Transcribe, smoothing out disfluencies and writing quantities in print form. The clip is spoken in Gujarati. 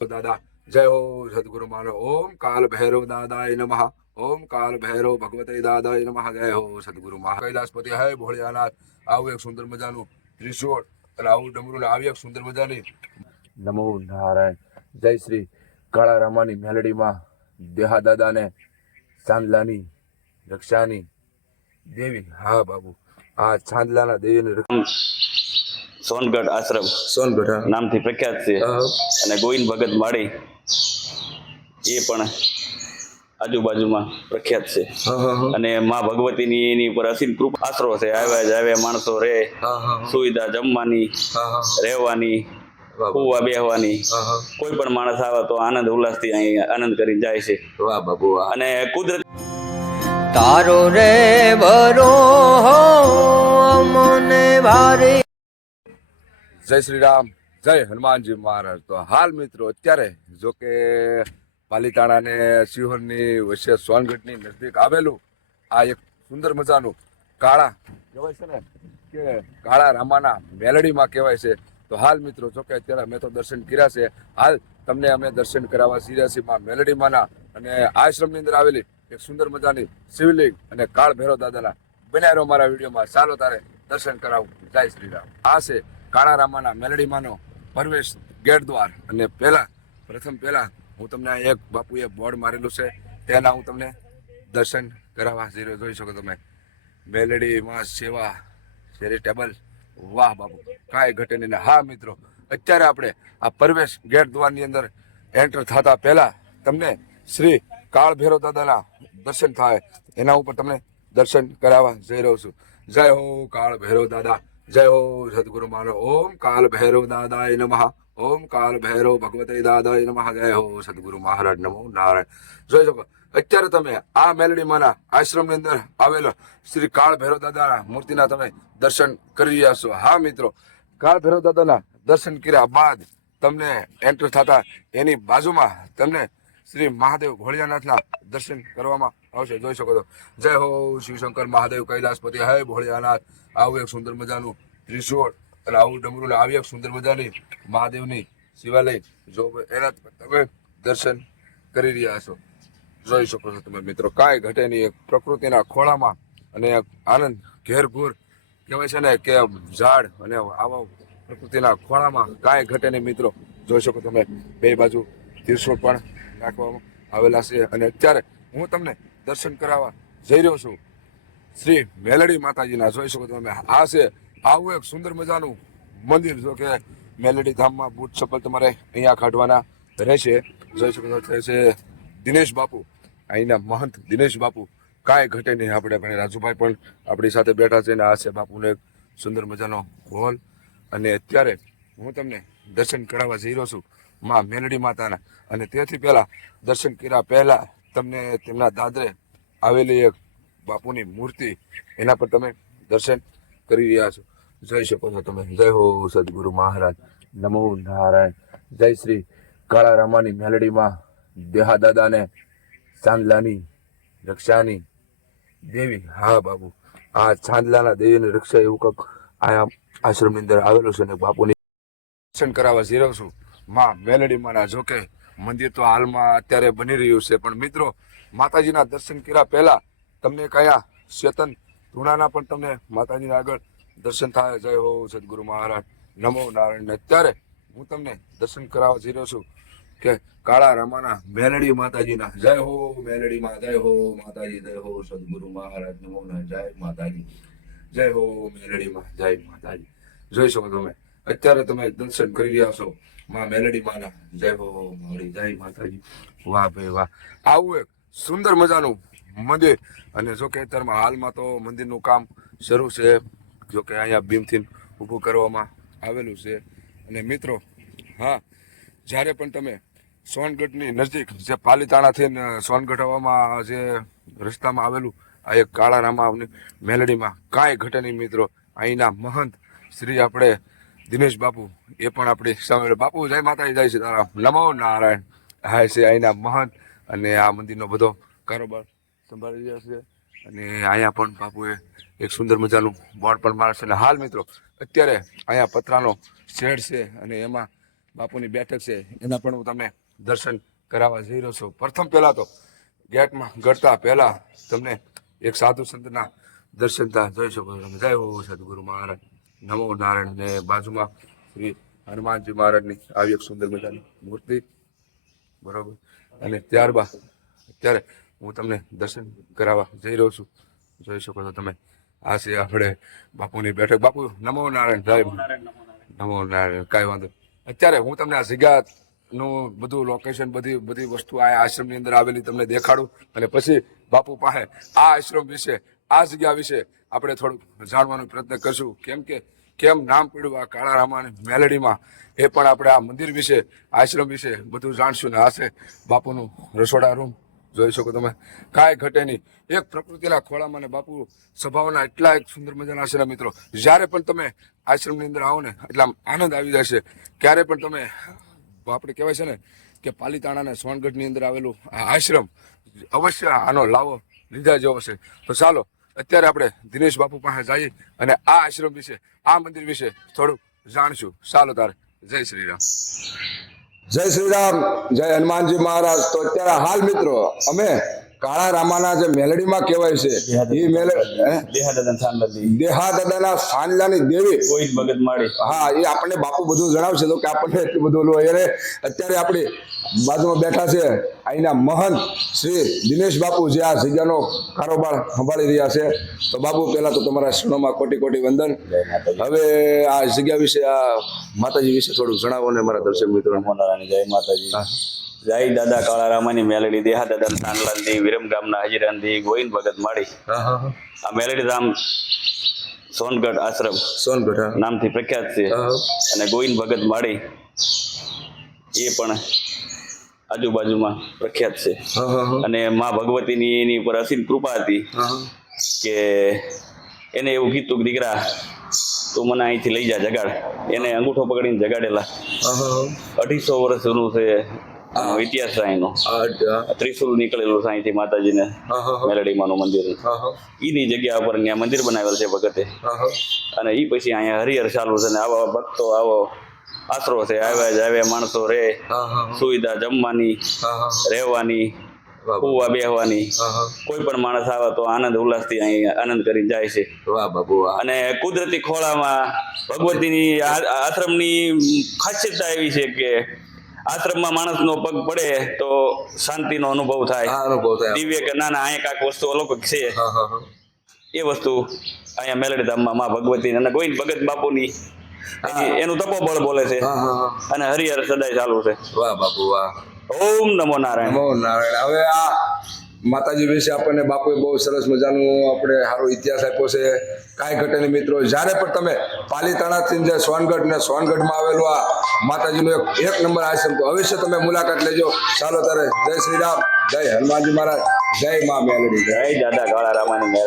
दादा जय हो सदगुरु मानो ओम काल भैरव दादाय नमः ओम काल भैरव भगवते दादाय नमः जय हो सदगुरु महा कैलासपति है भोળિયાનાથ આવું એક સુંદર મજાનું ત્રિશૂળ અને આવું ડમરું આવી એક સુંદર મજાની નમો નારાયણ જય શ્રી કાળા રામાની મેલડીમાં દેહા દાદાને ચાંદલાની રક્ષાની દેવી હા બાબુ આ ચાંદલાના દેવીની સોનગઢ આશ્રમ સોનગઢ નામથી પ્રખ્યાત છે અને ગોવિંદ ભગત માળી એ પણ આજુબાજુમાં પ્રખ્યાત છે અને માં ભગવતીની એની ઉપર અસીમ કૃપા આશરો છે. આવ્યા માણસો રે, સુવિધા જમવાની, રહેવાની, ઉવા બેહવાની, કોઈ પણ માણસ આવે તો આનંદ ઉલ્લાસથી અહીં આનંદ કરી જાય છે. વાહ બાબુ અને કુદરત તારો રે ભરો મને ભારે. જય શ્રી રામ, જય હનુમાનજી મહારાજ. તો હાલ મિત્રો અત્યારે જો કે પાલીતાણા ને શિહોરની વચ્ચે સોનગઢની નજદીક આવેલું આ એક સુંદર મજાનું કાળા કહેવાય છે ને કે કાળા રામાના મેલડીમાં કહેવાય છે. તો હાલ મિત્રો જો કે અત્યારે અમે તો દર્શન કર્યા છે. હાલ તમને અમે દર્શન કરાવવા સિરિયાસીમાં મેલડીમાંના અને આશ્રમની અંદર આવેલી એક સુંદર મજાની શિવલિંગ અને કાળ ભૈરવ દાદાના બન્યા રહો મારા વિડીયોમાં. ચાલો તારે દર્શન કરાવું. જય શ્રી રામ. આ છે કાળા રામાના મેલડીમાંનો પ્રવેશ ગેટ દ્વાર અને પ્રથમ પહેલા હું તમને એક બાપુએ બોર્ડ મારેલું છે તેના હું તમને દર્શન કરાવવા જોઈ શકો તમે. મેલડીમાં સેવા ચેરિટેબલ. વાહ બાપુ કાંઈ ઘટે નહીં. હા મિત્રો અત્યારે આપણે આ પ્રવેશ ગેટ દ્વારની અંદર એન્ટર થતા પહેલા તમને શ્રી કાળ ભૈરવ દાદાના દર્શન થાય એના ઉપર તમને દર્શન કરાવવા જઈ રહ્યો છું. જય હો કાળ ભૈરવ દાદા, જય હો સદગુરુ માનો ઓમ કાલ ભૈરવ દાદાય નમઃ ઓમ કાલ ભૈરવ ભગવતે દાદાય નમઃ જય હો સદગુરુ મહારાજ નમો નારાયણ. જોઈ શકો અત્યારે તમે આ મેલડીમાંના આશ્રમની અંદર આવેલો શ્રી કાળ ભૈરવ દાદાના મૂર્તિના તમે દર્શન કરી રહ્યા છો. હા મિત્રો કાળ ભૈરવ દાદાના દર્શન કર્યા બાદ તમને એન્ટર થતા એની બાજુમાં તમને શ્રી મહાદેવ ભોળિયાનાથના દર્શન કરવામાં આવશે. જોઈ શકો છો. જય હો શિવશંકર મહાદેવ કૈલાસપતિ હે ભોળિયાનાથ. આવું એક સુંદર મજાનું ત્રિશૂળ અને આવું ડમરું આવી એક સુંદર મજાની મહાદેવની શિવાલય જો એના તમે દર્શન કરી રહ્યા છો. જોઈ શકો છો તમે મિત્રો કાંઈ ઘટે નહીં. એક પ્રકૃતિના ખોળામાં અને એક આનંદ ઘેરઘૂર કહેવાય છે ને કે ઝાડ અને આવા પ્રકૃતિના ખોળામાં કાંઈ ઘટે નહીં મિત્રો. જોઈ શકો તમે બે બાજુ ત્રિશૂળ પણ રાખવામાં આવેલા છે. અને અત્યારે હું તમને દર્શન કરાવવા જઈ રહ્યો છું શ્રી મેલડી માતાજીના. જોઈ શકો તમે આ છે આવું એક સુંદર મજાનું મંદિર. જો કે મેલડી ધામમાં બૂટ ચપ્પલ તમારે અહીંયા કાઢવાના રહેશે. જોઈ શકો છો છે દિનેશ બાપુ, અહીંના મહંત દિનેશ બાપુ. કાંઈ ઘટે નહીં. આપણે રાજુભાઈ પણ આપણી સાથે બેઠા છે. અને આ છે બાપુનો એક સુંદર મજાનો હોલ. અને અત્યારે હું તમને દર્શન કરાવવા જઈ રહ્યો છું માં મેલડી માતાના. અને તેથી પહેલા દર્શન કર્યા પહેલા તમને તેમના દાદરે આવેલી એક બાપુની મૂર્તિ એના પર તમે દર્શન કરી રહ્યા છો. જઈ શકો છો તમે. જય હો સદગુરુ મહારાજ નમો નારાયણ. જય શ્રી કાળા રામાની મેલડીમાં દેહા દાદાને ચાંદલાની રક્ષાની દેવી હા બાબુ આ ચાંદલાના દેવીની રક્ષા એવું કંઈક આ આશ્રમની અંદર આવેલું છે. અને બાપુની દર્શન કરાવવા જઈ રહ્યો છું માં મેલડીમાંના. જો કે મંદિર તો હાલમાં અત્યારે બની રહ્યું છે પણ મિત્રો માતાજીના દર્શન કર્યા પહેલા તમને કયા ચેતન ધૂણાના પણ તમને માતાજીના આગળ દર્શન થાય. જય હો સદગુરુ મહારાજ નમો નારાયણ. અત્યારે હું તમને દર્શન કરાવવા જઈ રહ્યો છું કે કાળા રામાના મેલડી માતાજીના. જય હો મેલડીમાં, જય હો માતાજી, જય હો સદગુરુ મહારાજ નમો નારાયણ. જય માતાજી, જય હો મેલડીમાં, જય માતાજી. જોઈ શકો તમે અત્યારે તમે દર્શન કરી રહ્યા છો માં મેલડીમાંના. જય હો મારી, જય માતાજી. વાહ ભાઈ વાહ. આવું એક સુંદર મજાનું મંદિર. અને જો કે અત્યારમાં હાલમાં તો મંદિરનું કામ શરૂ છે. જો કે અહીંયા બીમથી ઊભું કરવામાં આવેલું છે. અને મિત્રો હા જ્યારે પણ તમે સોનગઢની નજીક જે પાલીતાણાથી સોનગઢ આવવામાં જે રસ્તામાં આવેલું આ એક કાળા રામા મેલડીમાં કાંઈ ઘટે નહીં મિત્રો. અહીંના મહંત શ્રી આપણે દિનેશ બાપુ એ પણ આપણી સામે. બાપુ જય માતાજી, જય સીતારામ નમો નારાયણ. હા છે અહીંના મહંત અને આ મંદિરનો બધો કારોબાર સંભાળી રહ્યા છે. અને અહીંયા પણ બાપુએ એક સુંદર મજાનું બોર્ડ પણ મારે છે. અને હાલ મિત્રો અત્યારે અહીંયા પતરાનો શેડ છે અને એમાં બાપુની બેઠક છે એના પણ હું તમને દર્શન કરાવવા જઈ રહ્યો છું. પ્રથમ પહેલા તો ગેટમાં ગળતા પહેલા તમને એક સાધુ સંતના દર્શન જોઈ શકો છો. જય હો સદગુરુ મહારાજ, નમો નારાયણ. ને બાજુમાં શ્રી હનુમાનજી મહારાજની આવી એક સુંદર મજાની મૂર્તિ, બરોબર. અને ત્યારબાદ અત્યારે હું તમને દર્શન કરાવવા જઈ રહ્યો છું. જોઈ શકો છો તમે, આ છે આપણે બાપુની બેઠક. બાપુ નમો નારાયણ, જય નમો નારાયણ. કાંઈ વાંધો. અત્યારે હું તમને આ જગ્યાનું બધું લોકેશન, બધી વસ્તુ આ આશ્રમની અંદર આવેલી તમને દેખાડું, અને પછી બાપુ પાસે આ આશ્રમ વિશે, આ જગ્યા વિશે આપણે થોડુંક જાણવાનો પ્રયત્ન કરશું. કેમ નામ પડ્યું આ કાળા રામાની મેલડીમાં, એ પણ આપણે આ મંદિર વિશે, આશ્રમ વિશે બધું જાણશું. ને આ છે બાપુનું રસોડા રૂમ, જોઈ શકો તમે, કાંઈ ઘટે નહીં. એક પ્રકૃતિના ખોળામાં, ને બાપુ સ્વભાવના એટલા એક સુંદર મજાના છે ને મિત્રો. જ્યારે પણ તમે આશ્રમની અંદર આવો ને એટલે આમ આનંદ આવી જશે. ક્યારે પણ તમે, આપણે કહેવાય છે ને કે પાલીતાણા અને સોનગઢની અંદર આવેલું આ આશ્રમ, અવશ્ય આનો લાવો લીધા જેવો છે. તો ચાલો અત્યારે આપણે દિનેશ બાપુ પાસે જઈએ અને આ આશ્રમ વિશે, આ મંદિર વિશે થોડુંક જાણશું. ચાલો તારે. જય શ્રી રામ. જય શ્રી રામ, જય હનુમાનજી મહારાજ. તો અત્યારે હાલ મિત્રો અમે કાળા રામાના જે મેલડીમાં કહેવાય છે એ દેહાદાદાના સાંજલાની દેવી ગોવિંદ ભગત માળી. હા, એ આપણને બાપુ બધું જણાવશે. તો કે આપણને એટલું બધું ઓલું હોય. અત્યારે આપણી બાજુમાં બેઠા છે અહીંના મહંત શ્રી દિનેશ બાપુ, જે આ જગ્યાનો કારોબાર સંભાળી રહ્યા છે. તો બાપુ પહેલા તો તમારા શરણોમાં કોટી કોટી વંદન. હવે આ જગ્યા વિશે, આ માતાજી વિશે થોડુંક જણાવો ને મારા દર્શક મિત્રો. નમો નારાયણ, જય માતાજી. જય દાદા કાળા રામાની મેલડી, દેહા દાદા સાંડલાંદી, વિરમ ગામના હાજીરાંદી, ગોવિંદ ભગત માળી. આ મેલડી ધામ સોનગઢ આશ્રમ, સોનગઢ નામથી પ્રખ્યાત છે. અને ગોવિંદ ભગત માળી એ પણ આજુબાજુમાં પ્રખ્યાત છે. અને માં ભગવતીની એની ઉપર અસીમ કૃપા હતી કે એને એવું કીધું કે દીકરા તું મને અહીંથી લઈ જા જગાડ. એને અંગૂઠો પકડીને જગાડેલા. 250 વર્ષ જૂનું છે ઇતિહાસ છે અહીંનો. ત્રિશુલ નીકળેલું છે અહીંથી માતાજીને, મેલડીમાનું મંદિર. એની જગ્યા ઉપર ત્યાં મંદિર બનાવેલ છે ભગતે. અને એ પછી અહીંયા હરિહર ચાલુ છે. ને આવા ભક્તો, આવો આશરો છે. આવ્યા માણસો રે, સુવિધા જમવાની, રહેવાની, ઉવા બેહવાની. કોઈ પણ માણસ આવે તો આનંદ ઉલ્લાસથી અહીં આનંદ કરી જાય છે. વાહ બાપુ. અને કુદરતી ખોળામાં ભગવતીની આશ્રમની ખાસિયતતા એવી છે કે આશ્રમમાં માણસનો પગ પડે તો શાંતિનો અનુભવ થાય. દિવ્ય કે ના અહીંયા કાંઈક વસ્તુ અલૌકિક છે, એ વસ્તુ અહીંયા મેલડી ધામમાં માં ભગવતી અને ગોવિંદ ભગત બાપુની એનું તપોબળ બોલે છે. અને હરિહર સદાય ચાલુ છે. વાહ બાપુ વાહ. ઓમ નમો નારાયણ. નમો નારાયણ. હવે આ માતાજી વિશે આપણને બાપુએ બહુ સરસ મજાનું આપણે સારો ઇતિહાસ આપ્યો છે. કાંઈ ઘટે નહીં મિત્રો. જ્યારે પણ તમે પાલીતાણાથી જે સોનગઢ ને સોનગઢમાં આવેલું આ માતાજીનું એક નંબર આશ્રમ, તો અવશ્ય તમે મુલાકાત લેજો. ચાલો તારે. જય શ્રી રામ, જય હનુમાનજી મહારાજ, જય મા મેલડી, જય દાદા કાળા રામાની મેલડી.